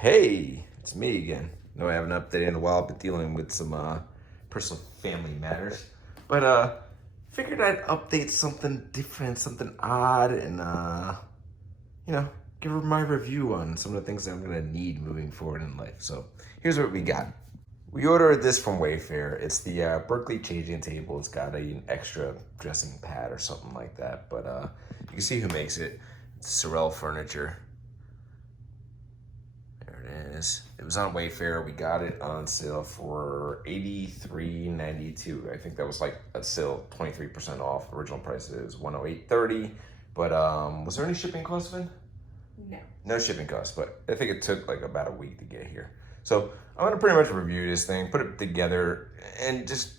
Hey, it's me again. No, I haven't updated in a while. Been dealing with some personal family matters, but figured I'd update something different, something odd, and you know, give her my review on some of the things that I'm gonna need moving forward in life. So here's what we got. We ordered this from Wayfair. It's the Berkeley changing table. It's got an extra dressing pad or something like that. But you can see who makes it. It's Sorelle Furniture. There it is. It was on Wayfair. We got it on sale for $83.92. I think that was like a sale 23% off. Original price is $108.30. But was there any shipping cost, Vin? No. No shipping costs, but I think it took like about a week to get here. So I'm gonna pretty much review this thing, put it together, and just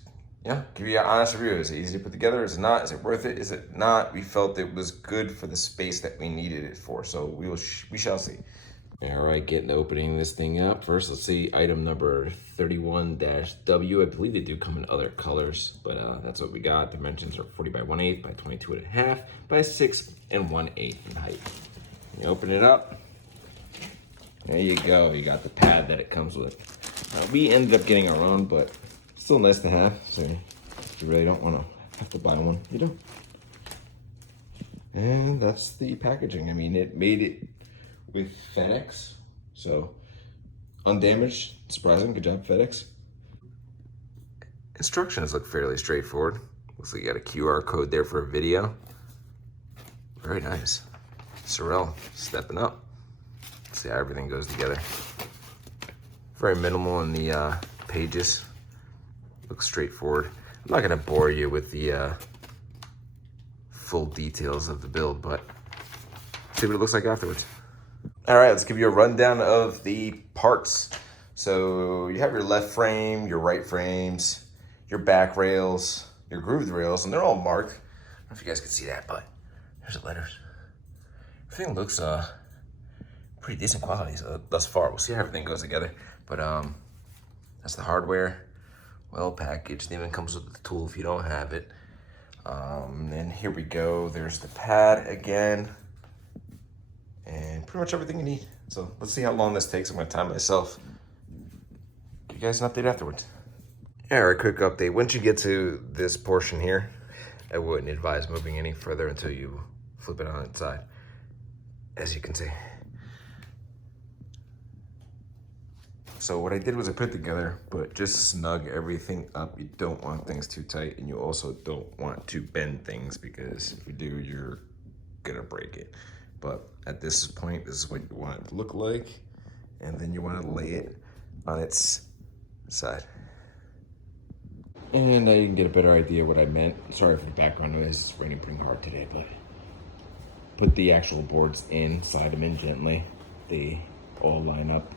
give you an honest review. Is it easy to put together? Is it not? Is it worth it? Is it not? We felt it was good for the space that we needed it for, so we shall see. All right, getting the opening this thing up. First, let's see item number 31-W. I believe they do come in other colors, but that's what we got. Dimensions are 40 by 1/8 by 22.5 by 6 1/8 in height. You open it up. There you go. You got the pad that it comes with. We ended up getting our own, but still nice to have. So if you really don't want to have to buy one, you don't. And that's the packaging. I mean, it made it with FedEx, so undamaged. Surprising. Good job, FedEx. Instructions look fairly straightforward. Looks like you got a QR code there for a video. Very nice. Sorelle stepping up. See how everything goes together. Very minimal in the pages. Looks straightforward. I'm not gonna bore you with the full details of the build, but see what it looks like afterwards. All right, let's give you a rundown of the parts. So you have your left frame, your right frames, your back rails, your grooved rails, and they're all marked. I don't know if you guys can see that, but there's the letters. Everything looks pretty decent quality thus far. We'll see how everything goes together. But that's the hardware, well packaged. It even comes with the tool if you don't have it. And here we go. There's the pad again, and pretty much everything you need. So let's see how long this takes. I'm gonna time myself. Give you guys an update afterwards. All right, quick update. Once you get to this portion here, I wouldn't advise moving any further until you flip it on its side. As you can see. So what I did was I put it together, but just snug everything up. You don't want things too tight, and you also don't want to bend things, because if you do, you're gonna break it. But at this point, this is what you want it to look like, and then you want to lay it on its side. And I didn't get a better idea what I meant. Sorry for the background noise. It's raining pretty hard today, but put the actual boards in, slide them in gently. They all line up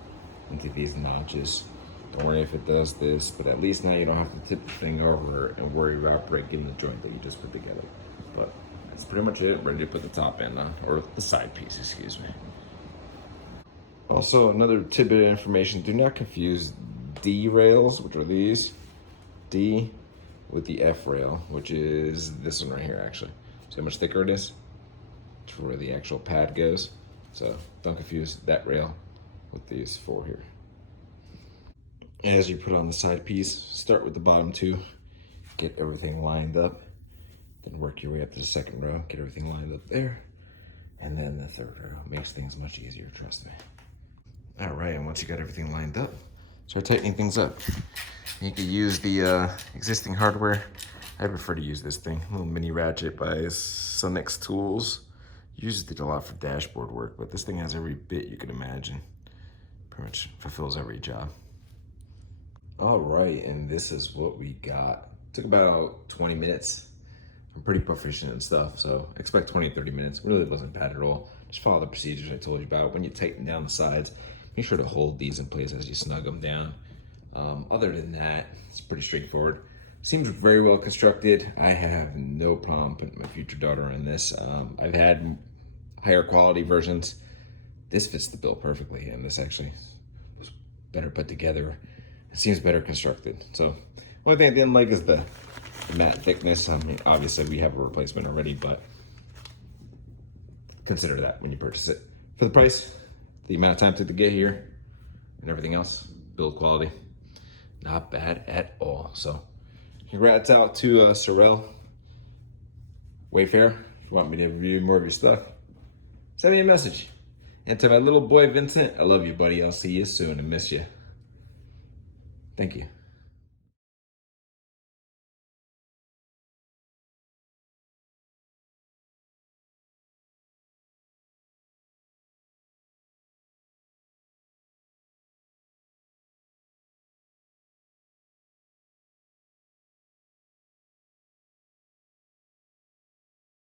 into these notches. Don't worry if it does this, but at least now you don't have to tip the thing over and worry about breaking the joint that you just put together. But that's pretty much it. Ready to put the top end on, or the side piece, excuse me. Also, another tidbit of information: do not confuse D rails, which are these, D, with the F rail, which is this one right here. Actually, see how much thicker it is? It's where the actual pad goes. So don't confuse that rail with these four here. As you put on the side piece, start with the bottom two, get everything lined up, then work your way up to the second row, get everything lined up there, and then the third row. Makes things much easier, trust me. All right, and once you got everything lined up, start tightening things up. You can use the existing hardware. I prefer to use this thing, a little mini ratchet by Sunix Tools. Used it a lot for dashboard work, but this thing has every bit you can imagine. Pretty much fulfills every job. All right, and this is what we got. Took about 20 minutes. I'm pretty proficient and stuff, so expect 20, 30 minutes. Really wasn't bad at all. Just follow the procedures I told you about. When you tighten down the sides, make sure to hold these in place as you snug them down. Other than that, it's pretty straightforward. Seems very well constructed. I have no problem putting my future daughter in this. I've had higher quality versions. This fits the bill perfectly, and this actually was better put together. It seems better constructed. So, only thing I didn't like is the matte thickness. I mean, obviously we have a replacement already, but consider that when you purchase it. For the price, the amount of time it took to get here, and everything else. Build quality, not bad at all. So congrats out to Sorelle. Wayfair, if you want me to review more of your stuff, send me a message. And to my little boy Vincent, I love you, buddy. I'll see you soon and miss you. Thank you.